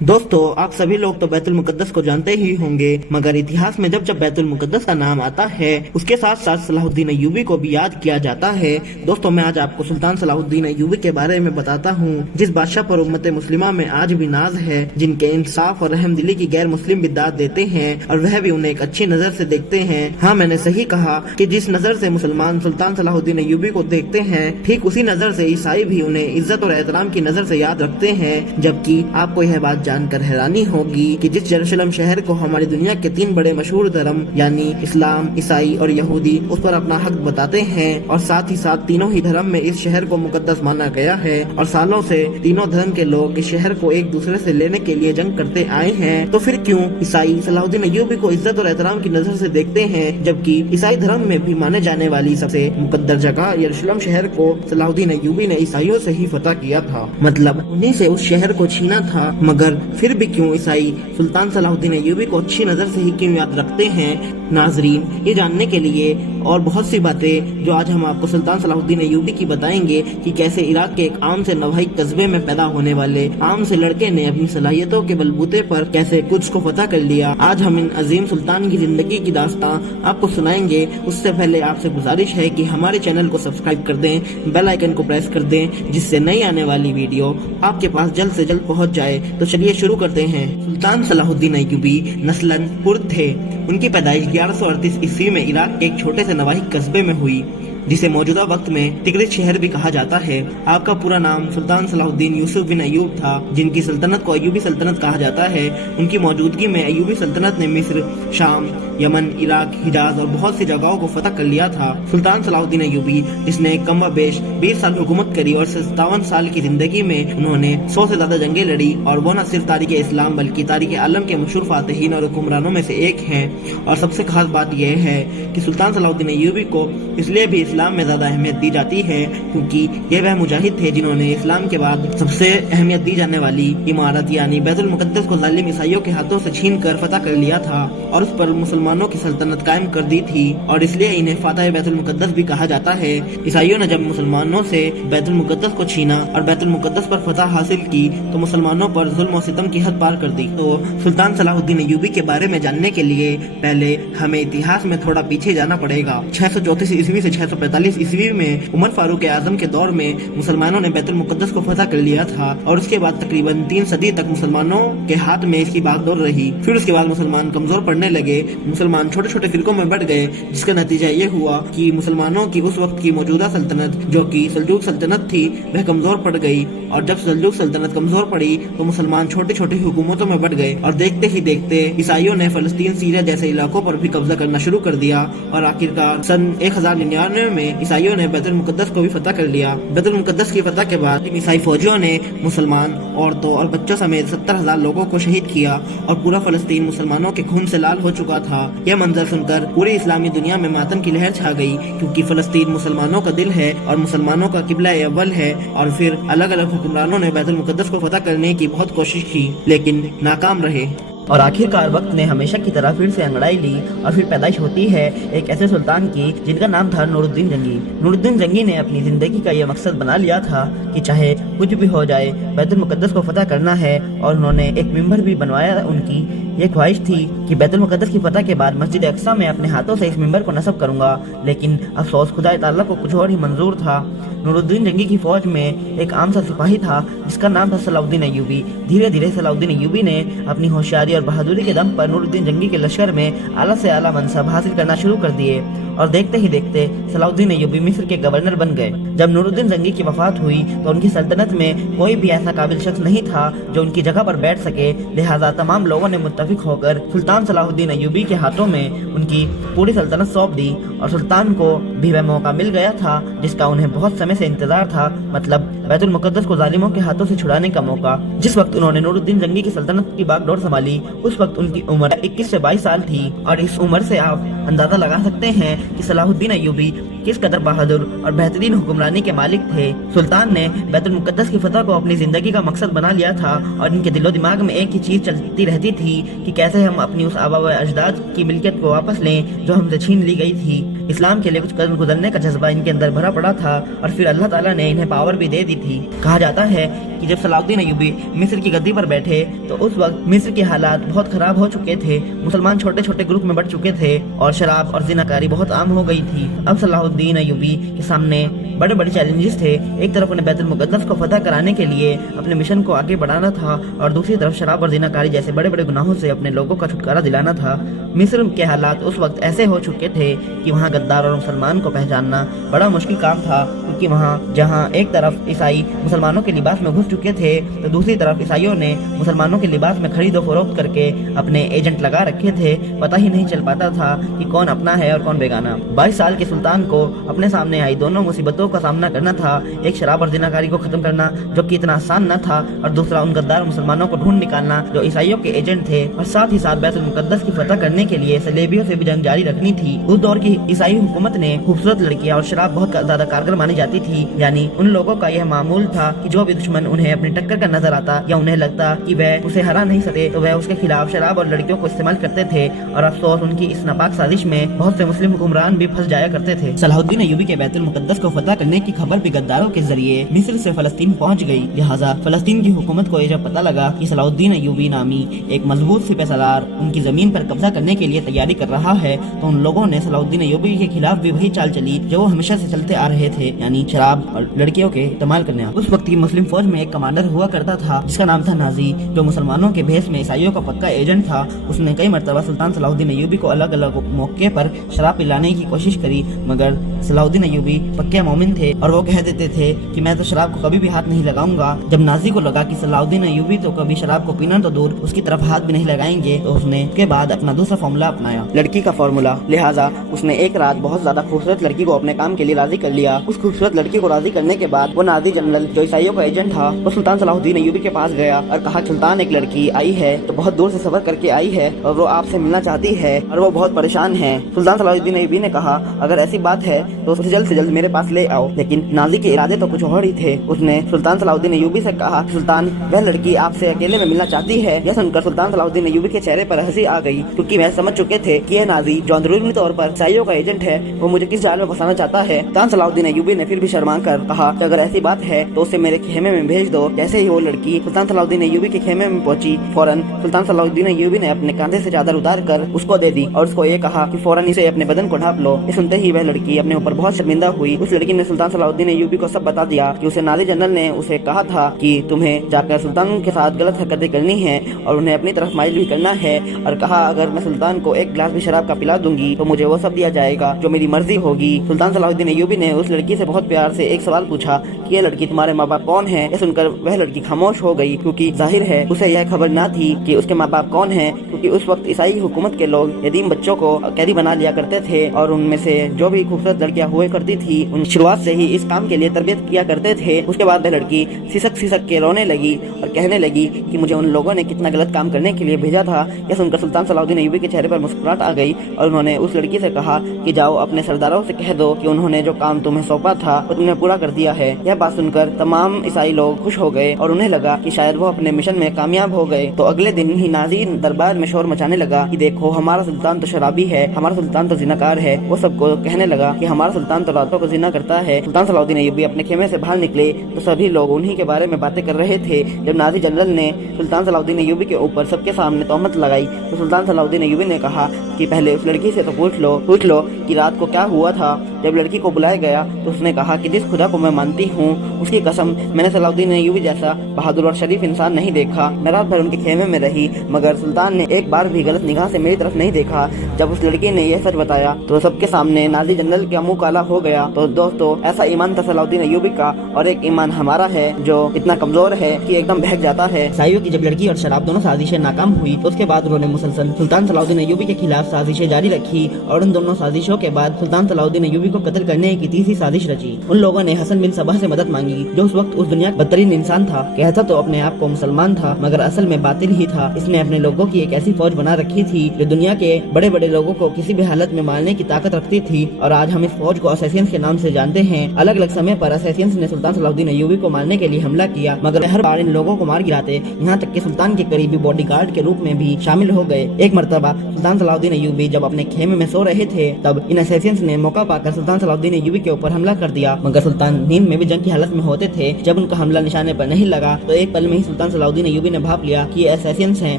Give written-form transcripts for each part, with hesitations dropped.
दोस्तों, आप सभी लोग तो बैतुल मुकद्दस को जानते ही होंगे, मगर इतिहास में जब जब बैतुल मुकद्दस का नाम आता है उसके साथ साथ सलाहुद्दीन अय्यूबी को भी याद किया जाता है। दोस्तों, मैं आज आपको सुल्तान सलाहुद्दीन अय्यूबी के बारे में बताता हूँ, जिस बादशाह पर उम्मत मुस्लिमा में आज भी नाज है, जिनके इंसाफ और रहमदिली की गैर मुस्लिम भी दाद देते हैं और वह भी उन्हें एक अच्छी नजर से देखते हैं। हाँ, मैंने सही कहा कि जिस नजर से मुसलमान सुल्तान सलाहुद्दीन अय्यूबी को देखते हैं, ठीक उसी नजर से ईसाई भी उन्हें इज्जत और एहतराम की नजर से याद रखते हैं। जबकि आपको यह बात जानकर हैरानी होगी कि जिस यरूशलेम शहर को हमारी दुनिया के 3 बड़े मशहूर धर्म यानी इस्लाम, ईसाई और यहूदी उस पर अपना हक बताते हैं और साथ ही साथ तीनों ही धर्म में इस शहर को मुकद्दस माना गया है और सालों से तीनों धर्म के लोग इस शहर को एक दूसरे से लेने के लिए जंग करते आए हैं, तो फिर क्यों ईसाई सलाहुद्दीन अय्यूबी को इज्जत और एहतराम की नजर से देखते हैं, जबकि ईसाई धर्म में भी माने जाने वाली सबसे मुकद्दर जगह यरूशलेम शहर को सलाहुद्दीन अय्यूबी ने ईसाइयों से ही फतह किया था, मतलब उन्हीं से उस शहर को छीना था। मगर फिर भी क्यों ईसाई सुल्तान सलाहुद्दीन अय्यूबी को अच्छी नजर से ही क्यों याद रखते हैं? नाजरीन, ये जानने के लिए और बहुत सी बातें जो आज हम आपको सुल्तान सलाहुद्दीन अय्यूबी की बताएंगे कि कैसे इराक के एक आम से नवाही कस्बे में पैदा होने वाले आम से लड़के ने अपनी सलाहियतों के बलबूते पर कैसे कुछ को फतह कर लिया। आज हम इन अजीम सुल्तान की जिंदगी की दास्तां आपको सुनाएंगे। उससे पहले आपसे गुजारिश है कि हमारे चैनल को सब्सक्राइब कर दें, बेल आइकन को प्रेस कर दें, जिससे नई आने वाली वीडियो आपके पास जल्द से जल्द पहुंच जाए। तो चलिए शुरू करते हैं। सुल्तान सलाहुद्दीन अय्यूबी नस्लन कुर्द थे। उनकी पैदाइश 1138 ईस्वी में इराक के एक छोटे से नवाही कस्बे में हुई, जिसे मौजूदा वक्त में तिग्रिस शहर भी कहा जाता है। आपका पूरा नाम सुल्तान सलाहुद्दीन यूसुफ बिन अय्यूब था, जिनकी सल्तनत को अय्यूबी सल्तनत कहा जाता है। उनकी मौजूदगी में अय्यूबी सल्तनत ने मिस्र, शाम, यमन, इराक, हिजाज और बहुत सी जगहों को फतह कर लिया था। सुल्तान सलाहुद्दीन अय्यूबी, जिसने कमोबेश 20 साल हुकूमत करी और 57 साल की जिंदगी में उन्होंने 100 से ज्यादा जंगें लड़ी, और वो न सिर्फ तारीख इस्लाम बल्कि तारीख आलम के मशहूर फातिहीन और हुक्मरानों में से एक हैं। और सबसे खास बात यह है कि सुल्तान सलाहुद्दीन अय्यूबी को इसलिए भी इस्लाम में ज्यादा अहमियत दी जाती है क्योंकि ये वह मुजाहिद थे जिन्होंने इस्लाम के बाद सबसे अहमियत दी जाने वाली इमारत यानी बैतुल मुकद्दस को जालिम ईसाइयों के हाथों से छीन कर फतह कर लिया था और उस पर मुसलमानों की सल्तनत कायम कर दी थी, और इसलिए इन्हें फातह बैतुल मुकद्दस भी कहा जाता है। ईसाइयों ने जब मुसलमानों से बैतुल मुकद्दस को छीना और बैतुल मुकद्दस पर फतह हासिल की तो मुसलमानों पर जुल्म और सितम की हद पार कर दी। तो सुल्तान सलाहुद्दीन अय्यूबी के बारे में जानने के लिए पहले हमें इतिहास में थोड़ा पीछे जाना पड़ेगा। 634 ईस्वी से 645 ईस्वी में उमर फारूक आजम के दौर में मुसलमानों ने बैतुल मुकद्दस को फतह कर लिया था और उसके बाद तकरीबन 3 सदी तक मुसलमानों के हाथ में इसकी बागडोर रही। फिर उसके बाद मुसलमान कमजोर पड़ने लगे, मुसलमान छोटे छोटे फिरकों में बढ़ गए, जिसका नतीजा ये हुआ कि मुसलमानों की उस वक्त की मौजूदा सल्तनत जो कि सल्जूक सल्तनत थी वह कमजोर पड़ गई, और जब सल्जूक सल्तनत कमजोर पड़ी तो मुसलमान छोटी छोटी हुकूमतों में बढ़ गए और देखते ही देखते ईसाइयों ने फलस्तीन, सीरिया जैसे इलाकों पर भी कब्जा करना शुरू कर दिया और आखिरकार सन 1099 में ईसाइयों ने बैतुल मुकद्दस को भी फतह कर लिया। बैतुल मुकद्दस की फतह के बाद ईसाई फौजियों ने मुसलमान औरतों और बच्चों समेत 70,000 लोगों को शहीद किया और पूरा फलस्तीन मुसलमानों के खून से लाल हो चुका था। यह मंजर सुनकर पूरी इस्लामी दुनिया में मातम की लहर छा गई, क्योंकि फलस्तीन मुसलमानों का दिल है और मुसलमानों का किबला अव्वल है। और फिर अलग अलग हुक्मरानों ने बैतुल मुकद्दस को फतह करने की बहुत कोशिश की, लेकिन नाकाम रहे और आखिरकार वक्त ने हमेशा की तरह फिर से अंगड़ाई ली और फिर पैदाइश होती है एक ऐसे सुल्तान की जिनका नाम था नूरुद्दीन जंगी। नूरुद्दीन जंगी ने अपनी जिंदगी का यह मकसद बना लिया था कि चाहे कुछ भी हो जाए बैतुल मुकद्दस को फतह करना है, और उन्होंने एक मिंबर भी बनवाया। उनकी ये ख्वाहिश थी कि बैतुल मुकद्दस की फतह के बाद मस्जिद अक्सा में अपने हाथों से इस मिंबर को नस्ब करूंगा, लेकिन अफसोस खुदा ताला को कुछ और ही मंजूर था। नूरुद्दीन जंगी की फौज में एक आम सा सिपाही था जिसका नाम था सलाहुद्दीन अय्यूबी। धीरे धीरे सलाहुद्दीन अय्यूबी ने अपनी होशियारी और बहादुरी के दम पर नूरुद्दीन जंगी के लश्कर में आला से आला मनसब हासिल करना शुरू कर दिए और देखते ही देखते सलाहुद्दीन अय्यूबी मिस्र के गवर्नर बन गए। जब नूरुद्दीन जंगी की वफात हुई तो उनकी सल्तनत में कोई भी ऐसा काबिल शख्स नहीं था जो उनकी जगह पर बैठ सके, लिहाजा तमाम लोगों ने मुत्तफिक होकर सुल्तान सलाहुद्दीन अय्यूबी के हाथों में उनकी पूरी सल्तनत सौंप दी और सुल्तान को भी वह मौका मिल गया था जिसका उन्हें बहुत समय से इंतजार था, मतलब बैतुल मुकद्दस को जालिमों के हाथों से छुड़ाने का मौका। जिस वक्त उन्होंने नूरुद्दीन जंगी की सल्तनत की बागडोर संभाली उस वक्त उनकी उम्र 21 से 22 साल थी, और इस उम्र से आप अंदाजा लगा सकते हैं कि सलाहुद्दीन अय्यूबी किस कदर बहादुर और बेहतरीन हुक्मरानी के मालिक थे। सुल्तान ने बैतुल मुकद्दस की फतह को अपनी जिंदगी का मकसद बना लिया था और इनके दिलो दिमाग में एक ही चीज चलती रहती थी कि कैसे हम अपनी उस आबा व अजदाद की मिल्कियत को वापस लें जो हमसे छीन ली गई थी। इस्लाम के लिए कुछ कदम गुजरने का जज्बा इनके अंदर भरा पड़ा था और फिर अल्लाह ताला ने इन्हें पावर भी दे दी थी। कहा जाता है कि जब सलाहुद्दीन अय्यूबी मिस्र की गद्दी पर बैठे तो उस वक्त मिस्र के हालात बहुत खराब हो चुके थे। मुसलमान छोटे छोटे ग्रुप में बढ़ चुके थे और शराब और जिनाकारी बहुत आम हो गई थी। अब सलाहुद्दीन अय्यूबी के सामने बड़े बड़े चैलेंजेस थे। एक तरफ उन्हें बैतुल मुकद्दस को फतह कराने के लिए अपने मिशन को आगे बढ़ाना था और दूसरी तरफ शराब और जिनाकारी जैसे बड़े बड़े गुनाहों से अपने लोगों का छुटकारा दिलाना था। मिस्र के हालात उस वक्त ऐसे हो चुके थे कि वहाँ गद्दार और मुसलमान को पहचानना बड़ा मुश्किल काम था, क्योंकि वहाँ जहाँ एक तरफ ईसाई मुसलमानों के लिबास में घुस चुके थे तो दूसरी तरफ ईसाइयों ने मुसलमानों के लिबास में खरीद और फरोख्त करके अपने एजेंट लगा रखे थे। पता ही नहीं चल पाता था कि कौन अपना है और कौन बेगाना। 22 साल के सुल्तान को अपने सामने आई दोनों मुसीबतों का सामना करना था। एक शराब और जिनाकारी को खत्म करना जो कि इतना आसान न था, और दूसरा उन गद्दार मुसलमानों को ढूंढ निकालना जो ईसाइयों के एजेंट थे, और साथ ही साथ बैतुल मुकद्दस की फतह करने के लिए सलेबियों से भी जंग जारी रखनी थी। उस दौर की ईसाई हुकूमत ने खूबसूरत लड़कियां और शराब बहुत ज्यादा कारगर मानी जाती थी। यानी उन लोगों का यह मामूल था कि जो भी दुश्मन उन्हें अपनी टक्कर का नजर आता या उन्हें लगता कि वह उसे हरा नहीं सके तो वह उसके खिलाफ शराब और लड़कियों को इस्तेमाल करते थे। और अफसोस उनकी इस नापाक साजिश में बहुत से मुस्लिम हुक्मरान भी फंस जाया करते थे। सलाहुद्दीन अय्यूबी के बैतुल मुकद्दस को फतह करने की खबर भी गद्दारों के जरिए मिस्र से फलस्तीन पहुंच गई। लिहाजा फलस्तीन की हुकूमत को जब पता लगा कि सलाहुद्दीन अय्यूबी नामी एक मजबूत सिपहसालार उनकी जमीन पर कब्जा करने के लिए तैयारी कर रहा है, तो उन लोगों ने सलाहुद्दीन अय्यूबी के खिलाफ भी वही चाल चली जो वो हमेशा से चलते आ रहे थे, यानी शराब और लड़कियों के इस्तेमाल करने। उस वक्त की मुस्लिम फौज में एक कमांडर हुआ करता था जिसका नाम था नाजी, जो मुसलमानों के भेष में ईसाइयों का पक्का एजेंट था। उसने कई मरतबा सुल्तान सलाहुद्दीन अय्यूबी को अलग अलग मौके पर शराब पिलाने की कोशिश करी, मगर सलाहुद्दीन अय्यूबी पक्के मोमिन थे और वो कह देते थे कि मैं तो शराब को कभी भी हाथ नहीं लगाऊंगा। जब नाजी को लगा कि सलाहुद्दीन अय्यूबी तो कभी शराब को पीना तो दूर उसकी तरफ हाथ भी नहीं लगाएंगे, तो उसने उसके बाद अपना दूसरा फॉर्मूला अपनाया, लड़की का फॉर्मूला। लिहाजा उसने एक रात बहुत ज्यादा खूबसूरत लड़की को अपने काम के लिए राजी कर लिया। उस खूबसूरत लड़की को राजी करने के बाद वो नाजी जनरल जो ईसाइयों का एजेंट था वो सुल्तान सलाहुद्दीन अय्यूबी के पास गया और कहा, सुल्तान एक लड़की आई है तो बहुत दूर से सफर करके आई है और वो आपसे मिलना चाहती है और वो बहुत परेशान है। सुल्तान सलाहुद्दीन अय्यूबी ने कहा, अगर ऐसी बात है तो उसे जल्द से जल्द मेरे पास ले आओ। लेकिन नाजी के इरादे तो कुछ और ही थे। उसने सुल्तान सलाहुद्दीन अय्यूबी से कहा, सुल्तान वह लड़की आपसे अकेले में मिलना चाहती है। यह सुनकर सुल्तान सलाहुद्दीन अय्यूबी के चेहरे पर हंसी आ गई, क्योंकि वह समझ चुके थे कि यह नाजी जो अंदरूनी तौर पर ईसाइयों का एजेंट है वो मुझे किस जाल में फंसाना चाहता है। सुल्तान सलाहुद्दीन अय्यूबी ने फिर भी शर्मा कर कहा कि अगर ऐसी बात है तो उसे मेरे खेमे में भेज दो। जैसे ही वो लड़की सुल्तान सलाहुद्दीन अय्यूबी के खेमे में पहुंची, फौरन सुल्तान सलाहुद्दीन अय्यूबी ने अपने कांधे से चादर उतार कर उसको दे दी और उसको ये कहा कि फौरन इसे अपने बदन को ढांप लो। ये सुनते ही वह लड़की अपने ऊपर बहुत शर्मिंदा हुई। उस लड़की ने सुल्तान सलाहुद्दीन अय्यूबी को सब बता दिया कि उसे नाजी जनरल ने उसे कहा था कि तुम्हें जाकर सुल्तान के साथ गलत हरकतें करनी है और उन्हें अपनी तरफ माइल भी करना है, और कहा अगर मैं सुल्तान को एक गिलास भी शराब का पिला दूंगी तो मुझे वो सब दिया जाएगा जो मेरी मर्जी होगी। सुल्तान सलाहुद्दीन अय्यूबी ने उस लड़की से बहुत प्यार से एक सवाल पूछा कि ये लड़की तुम्हारे माँ बाप कौन है। ये सुनकर वह लड़की खामोश हो गई, क्योंकि जाहिर है उसे यह खबर न थी कि उसके माँ बाप कौन है, क्योंकि उस वक्त ईसाई हुकूमत के लोग यतीम बच्चों को कैदी बना लिया करते थे और उनमें से जो भी खूबसूरत लड़कियां हुए करती थी उन शुरुआत से ही इस काम के लिए तरबियत किया करते थे। उसके बाद वह लड़की सिसक सिसक के रोने लगी और कहने लगी कि मुझे उन लोगों ने कितना गलत काम करने के लिए भेजा था। यह सुनकर सुल्तान सलाहुद्दीन अय्यूबी के चेहरे पर मुस्कुराहट आ गई और उन्होंने उस लड़की से कहा कि जाओ अपने सरदारों से कह दो कि उन्होंने जो काम तुम्हें सौंपा था वो तुमने पूरा कर दिया है। यह बात सुनकर तमाम ईसाई लोग खुश हो गए और उन्हें लगा कि शायद वो अपने मिशन में कामयाब हो गए। तो अगले दिन ही नाजी दरबार में शोर मचाने लगा कि देखो हमारा सुल्तान तो शराबी है, हमारा सुल्तान तो जिनाकार है। वो सबको कहने लगा कि हमारा सुल्तान तो रातों को जिना करता है। सुल्तान सलाहुद्दीन अय्यूबी अपने खेमे से बाहर निकले तो सभी लोग उन्हीं के बारे में बातें कर रहे थे। जब नाजी जनरल ने सुल्तान सलाहुद्दीन अय्यूबी के ऊपर सबके सामने तोहमत लगाई तो सुल्तान सलाहुद्दीन अय्यूबी ने कहा कि पहले उस लड़की से तो पूछ लो कि रात को क्या हुआ था। जब लड़की को बुलाया गया तो उसने कहा कि जिस खुदा को मैं मानती हूँ उसकी कसम मैंने सलाहुद्दीन अय्यूबी जैसा बहादुर और शरीफ इंसान नहीं देखा। मैं रात भर उनके खेमे में रही मगर सुल्तान ने एक बार भी गलत निगाह से मेरी तरफ नहीं देखा। जब उस लड़की ने यह सच बताया तो सबके सामने नाजी जनरल का मुंह काला हो गया। तो दोस्तों ऐसा ईमान था सलाहुद्दीन अय्यूबी का, और एक ईमान हमारा है जो इतना कमजोर है कि एकदम बहक जाता है। ईसाइयों की जब लड़की और शराब दोनों साजिशें नाकाम हुई तो उसके बाद उन्होंने मुसलसल सुल्तान सलाहुद्दीन अय्यूबी के खिलाफ साजिशें जारी रखी और उन दोनों साजिशों के बाद सुल्तान सलाहुद्दीन अय्यूबी को कत्ल करने की तीसरी साजिश रची। उन लोगों ने हसन बिन सबह से मदद मांगी जो उस वक्त उस दुनिया का बदतरीन इंसान था। कहता तो अपने आप को मुसलमान था मगर असल में बातिल ही था। इसने अपने लोगों की एक ऐसी फौज बना रखी थी जो दुनिया के बड़े बड़े लोगों को किसी भी हालत में मारने की ताकत रखती थी। और आज آج ہم اس فوج کو اسیسینز کے نام سے جانتے ہیں۔ الگ الگ سمے پر اسیسینز نے سلطان صلاح الدین ایوبی کو مارنے کے لیے حملہ کیا، مگر ہر بار ان لوگوں کو مار گراتے، یہاں تک کہ سلطان کے قریبی باڈی گارڈ کے روپ میں بھی شامل ہو گئے۔ ایک مرتبہ سلطان صلاح الدین ایوبی جب اپنے خیمے میں سو رہے تھے، تب ان اسیسینز نے موقع پا کر سلطان صلاح الدین ایوبی کے اوپر حملہ کر دیا، مگر سلطان نیند میں بھی جنگ کی حالت میں ہوتے تھے۔ جب ان کا حملہ نشانے پر نہیں لگا تو ایک پل میں ہی سلطان صلاح الدین ایوبی نے بھاپ لیا کہ یہ اسیسینز ہیں،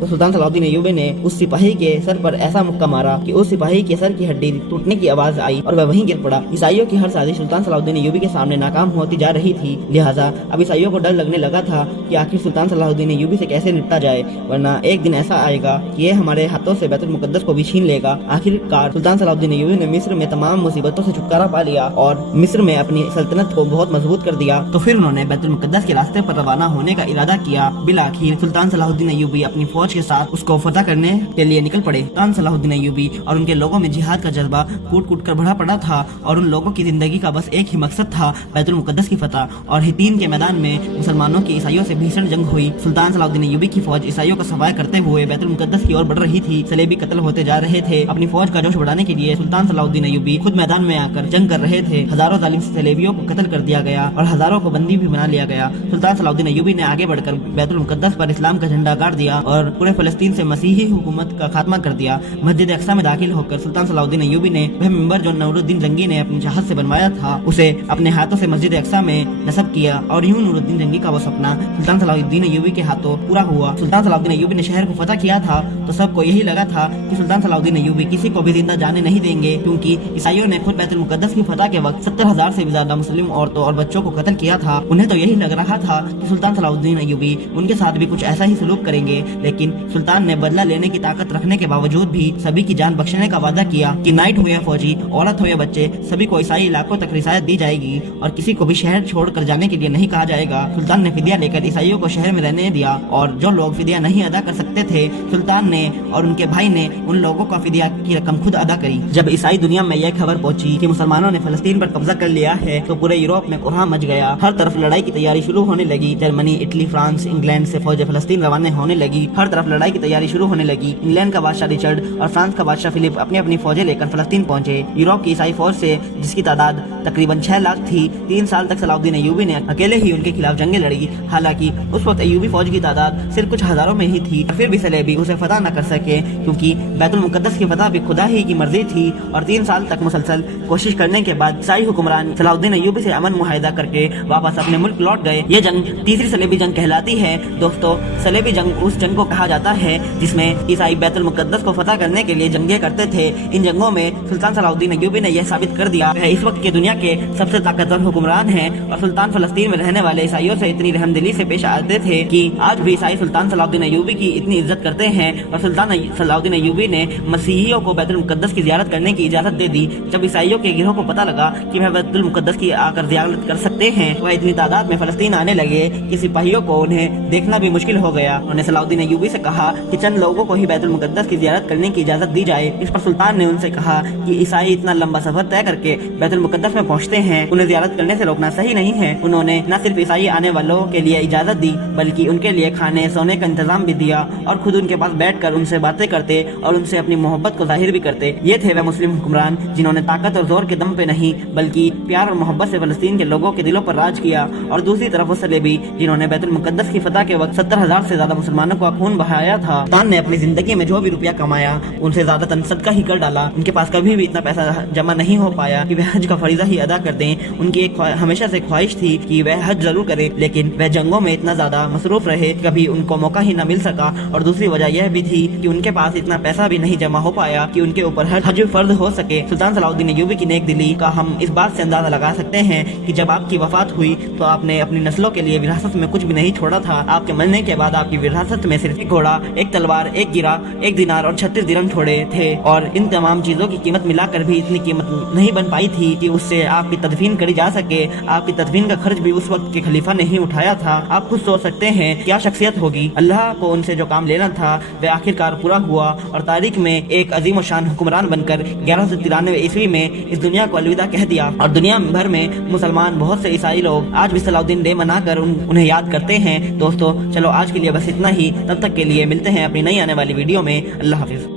تو سلطان صلاح الدین ایوبی نے اس سپاہی کے سر پر ایسا مکہ مارا کہ اس سپاہی کے سر کی ہڈی ٹوٹنے کی آواز آئی اور وہ وہیں گر پڑا۔ عیسائیوں کی ہر سازش سلطان صلاح الدین ایوبی کے سامنے ناکام ہوتی جا رہی تھی، لہٰذا اب عیسائیوں کو ڈر لگنے لگا تھا کہ آخر سلطان صلاح الدین ایوبی سے کیسے نپٹا جائے، ورنہ ایک دن ایسا آئے گا کہ یہ ہمارے ہاتھوں سے بیت المقدس کو بھی چھین لے گا۔ آخر کار سلطان صلاح الدین ایوبی نے مصر میں تمام مصیبتوں سے چھٹکارا پا لیا اور مصر میں اپنی سلطنت کو بہت مضبوط کر دیا۔ تو پھر انہوں نے بیت المقدس کے راستے پر روانہ ہونے کا ارادہ کیا۔ بالآخر سلطان صلاح الدین ایوبی اپنی فوج کے ساتھ اس کو فتح کرنے کے لیے نکل پڑے۔ سلطان صلاح الدین ایوبی اور ان کے لوگوں میں جہاد کا جذبہ کوٹ کوٹ کر بڑھا پڑا تھا اور ان لوگوں کی زندگی کا بس ایک ہی مقصد تھا، بیت المقدس کی فتح۔ اور حطین کے میدان میں مسلمانوں کی عیسائیوں سے بھیشن جنگ ہوئی۔ سلطان صلاح الدین ایوبی کی فوج عیسائیوں کا صفایا کرتے ہوئے بیت المقدس کی اور بڑھ رہی تھی، صلیبی قتل ہوتے جا رہے تھے۔ اپنی فوج کا جوش بڑھانے کے لیے سلطان صلاح الدین ایوبی خود میدان میں آ کر جنگ کر رہے تھے۔ ہزاروں ظالم صلیبیوں کو قتل کر دیا گیا اور ہزاروں کو بندی بھی بنا لیا گیا۔ سلطان صلاح الدین ایوبی نے آگے بڑھ کر بیت المقدس پر اسلام کا جھنڈا گاڑ دیا اور پورے فلسطین سے مسیحی حکومت کا خاتمہ کر دیا۔ مسجد اقصی میں داخل ہو کر سلطان صلاح الدین ایوبی نے وہ ممبر جو نور الدین جنگی نے اپنی جہاز سے بنوایا تھا، اسے اپنے ہاتھوں سے مسجد اقصی میں نصب کیا اور یوں نور الدین جنگی کا وہ سپنا سلطان صلاح الدین ایوبی کے ہاتھوں پورا ہوا۔ سلطان صلاح الدین ایوبی نے شہر کو فتح کیا تھا تو سب کو یہی لگا تھا کہ سلطان صلاح الدین ایوبی کسی کو بھی زندہ جانے نہیں دیں گے، کیونکہ عیسائیوں نے خود بیت المقدس کی فتح کے وقت 70,000 سے بھی زیادہ مسلم عورتوں اور بچوں کو قتل کیا تھا۔ انہیں تو یہی لگ رہا تھا کہ سلطان صلاح الدین ایوبی ان کے ساتھ بھی کچھ ایسا ہی سلوک کریں گے، لیکن سلطان نے بدلہ لینے کی طاقت رکھنے کے باوجود بھی سبھی کی جان بخشنے کا وعدہ کیا کہ نائٹ ہو یا فوجی، عورت ہو یا بچے، سبھی کو عیسائی علاقوں تک رسایت دی جائے گی اور کسی کو بھی شہر چھوڑ کر جانے کے لیے نہیں کہا جائے گا۔ سلطان نے فدیہ لے کر عیسائیوں کو شہر میں رہنے دیا اور جو لوگ فدیہ نہیں ادا کر سکتے تھے، سلطان نے اور ان کے بھائی نے ان لوگوں کا فدیہ کی رقم خود ادا کری۔ جب عیسائی دنیا میں یہ خبر پہنچی کہ مسلمانوں نے فلسطین پر قبضہ کر لیا ہے تو پورے یورپ میں کوہرام مچ گیا۔ ہر طرف لڑائی کی تیاری شروع ہونے لگی۔ جرمنی، اٹلی، فرانس، انگلینڈ سے فوج فلسطین روانہ ہونے لگی۔ ہر طرف لڑائی کی تیاری شروع ہونے لگی۔ انگلینڈ کا بادشاہ رچرڈ اور فرانس کا بادشاہ فلپ اپنی اپنی فوجیں لے کر فلسطین پہنچے۔ یورپ کی عیسائی فوج سے جس کی تعداد تقریباً 6 لاکھ تھی، 3 سال تک صلاح الدین ایوبی نے اکیلے ہی ان کے خلاف جنگیں لڑی۔ حالانکہ اس وقت ایوبی فوج کی تعداد صرف کچھ ہزاروں میں ہی تھی، پھر بھی صلیبی اسے فتح نہ کر سکے، کیونکہ بیت المقدس کی فتح بھی خدا ہی کی مرضی تھی۔ اور 3 سال تک مسلسل کوشش کرنے کے بعد عیسائی حکمران صلاح الدین ایوبی سے امن معاہدہ کر کے واپس اپنے ملک لوٹ گئے۔ یہ جنگ تیسری صلیبی جنگ کہلاتی ہے۔ دوستو، صلیبی جنگ اس جنگ کو کہا جاتا ہے جس میں عیسائی بیت المقدس کو فتح کرنے کے لیے جنگیں کرتے تھے۔ ان جنگوں میں سلطان صلاح الدین ایوبی نے یہ ثابت کر دیا وہ اس وقت کی دنیا کے سب سے طاقتور حکمران ہیں، اور سلطان فلسطین میں رہنے والے عیسائیوں سے اتنی رحم دلی سے پیش آتے تھے کہ آج بھی عیسائی سلطان صلاح الدین ایوبی کی اتنی عزت کرتے ہیں۔ اور سلطان صلاح الدین ایوبی نے مسیحیوں کو بیت المقدس کی زیارت کرنے کی اجازت دے دی۔ جب عیسائیوں کے گروہ کو پتہ لگا کہ وہ بیت المقدس کی آ کر زیارت کر سکتے ہیں، وہ اتنی تعداد میں فلسطین آنے لگے کہ سپاہیوں کو انہیں دیکھنا بھی مشکل ہو گیا۔ انہوں نے صلاح الدین ایوبی سے کہا کہ چند لوگوں کو ہی بیت المقدس کی زیارت کرنے کی اجازت دی جائے۔ اس پر سلطان نے ان سے کہا کہ عیسائی اتنا لمبا سفر طے کر کے بیت المقدس میں پہنچتے ہیں، انہیں زیارت کرنے سے روکنا صحیح نہیں ہے۔ انہوں نے نہ صرف عیسائی آنے والوں کے لیے اجازت دی بلکہ ان کے لیے کھانے سونے کا انتظام بھی دیا اور خود ان کے پاس بیٹھ کر ان سے باتیں کرتے اور ان سے اپنی محبت کو ظاہر بھی کرتے۔ یہ تھے وہ مسلم حکمران جنہوں نے طاقت اور زور کے دم پہ نہیں بلکہ پیار اور محبت سے فلسطین کے لوگوں کے دلوں پر راج کیا۔ اور دوسری طرف وہ صلیبی جنہوں نے بیت المقدس کی فتح کے وقت 70,000 سے زیادہ مسلمانوں کا خون بہایا تھا۔ سلطان نے اپنی زندگی میں جو بھی روپیہ کمایا ان سے زیادہ تن صدقہ ہی کر ڈالا۔ ان کے پاس کبھی بھی اتنا پیسہ جمع نہیں ہو پایا کہ وہ حج کا فریضہ ہی ادا کر دیں۔ ان کی ایک ہمیشہ سے خواہش تھی کہ وہ حج ضرور کریں، لیکن وہ جنگوں میں اتنا زیادہ مصروف رہے کبھی ان کو موقع ہی نہ مل سکا۔ اور دوسری وجہ یہ بھی تھی کہ ان کے پاس اتنا پیسہ بھی نہیں جمع ہو پایا کہ ان کے اوپر حج فرض ہو سکے۔ سلطان صلاح الدین ایوبی کی نیک دلی کا ہم اس بات سے اندازہ لگا سکتے ہیں کہ جب آپ کی وفات ہوئی تو آپ نے اپنی نسلوں کے لیے وراثت میں کچھ بھی نہیں چھوڑا تھا۔ آپ کے مرنے کے بعد آپ کی وراثت میں صرف ایک گھوڑا، ایک تلوار، ایک گرہ، 1 دینار اور 36 درہم چھوڑے تھے، اور ان تمام چیزوں کی قیمت ملا کر بھی اتنی قیمت نہیں بن پائی تھی کہ اس سے آپ کی تدفین کری جا سکے۔ آپ کی تدفین کا خرچ بھی اس وقت کے خلیفہ نے ہی اٹھایا تھا۔ آپ خود سوچ سکتے ہیں کیا شخصیت ہوگی۔ اللہ کو ان سے جو کام لینا تھا وہ آخرکار پورا ہوا اور تاریخ میں ایک عظیم و شان حکمران بن کر 1193 عیسوی میں اس دنیا کو الوداع کہہ دیا۔ اور دنیا بھر میں مسلمان بہت سے عیسائی لوگ آج بھی صلاح الدین ڈے منا کر انہیں یاد کرتے ہیں۔ دوستو، چلو آج کے لیے بس اتنا ہی، تب تک کے لیے ملتے ہیں اپنی نئی آنے والی ویڈیو میں۔ اللہ حافظ۔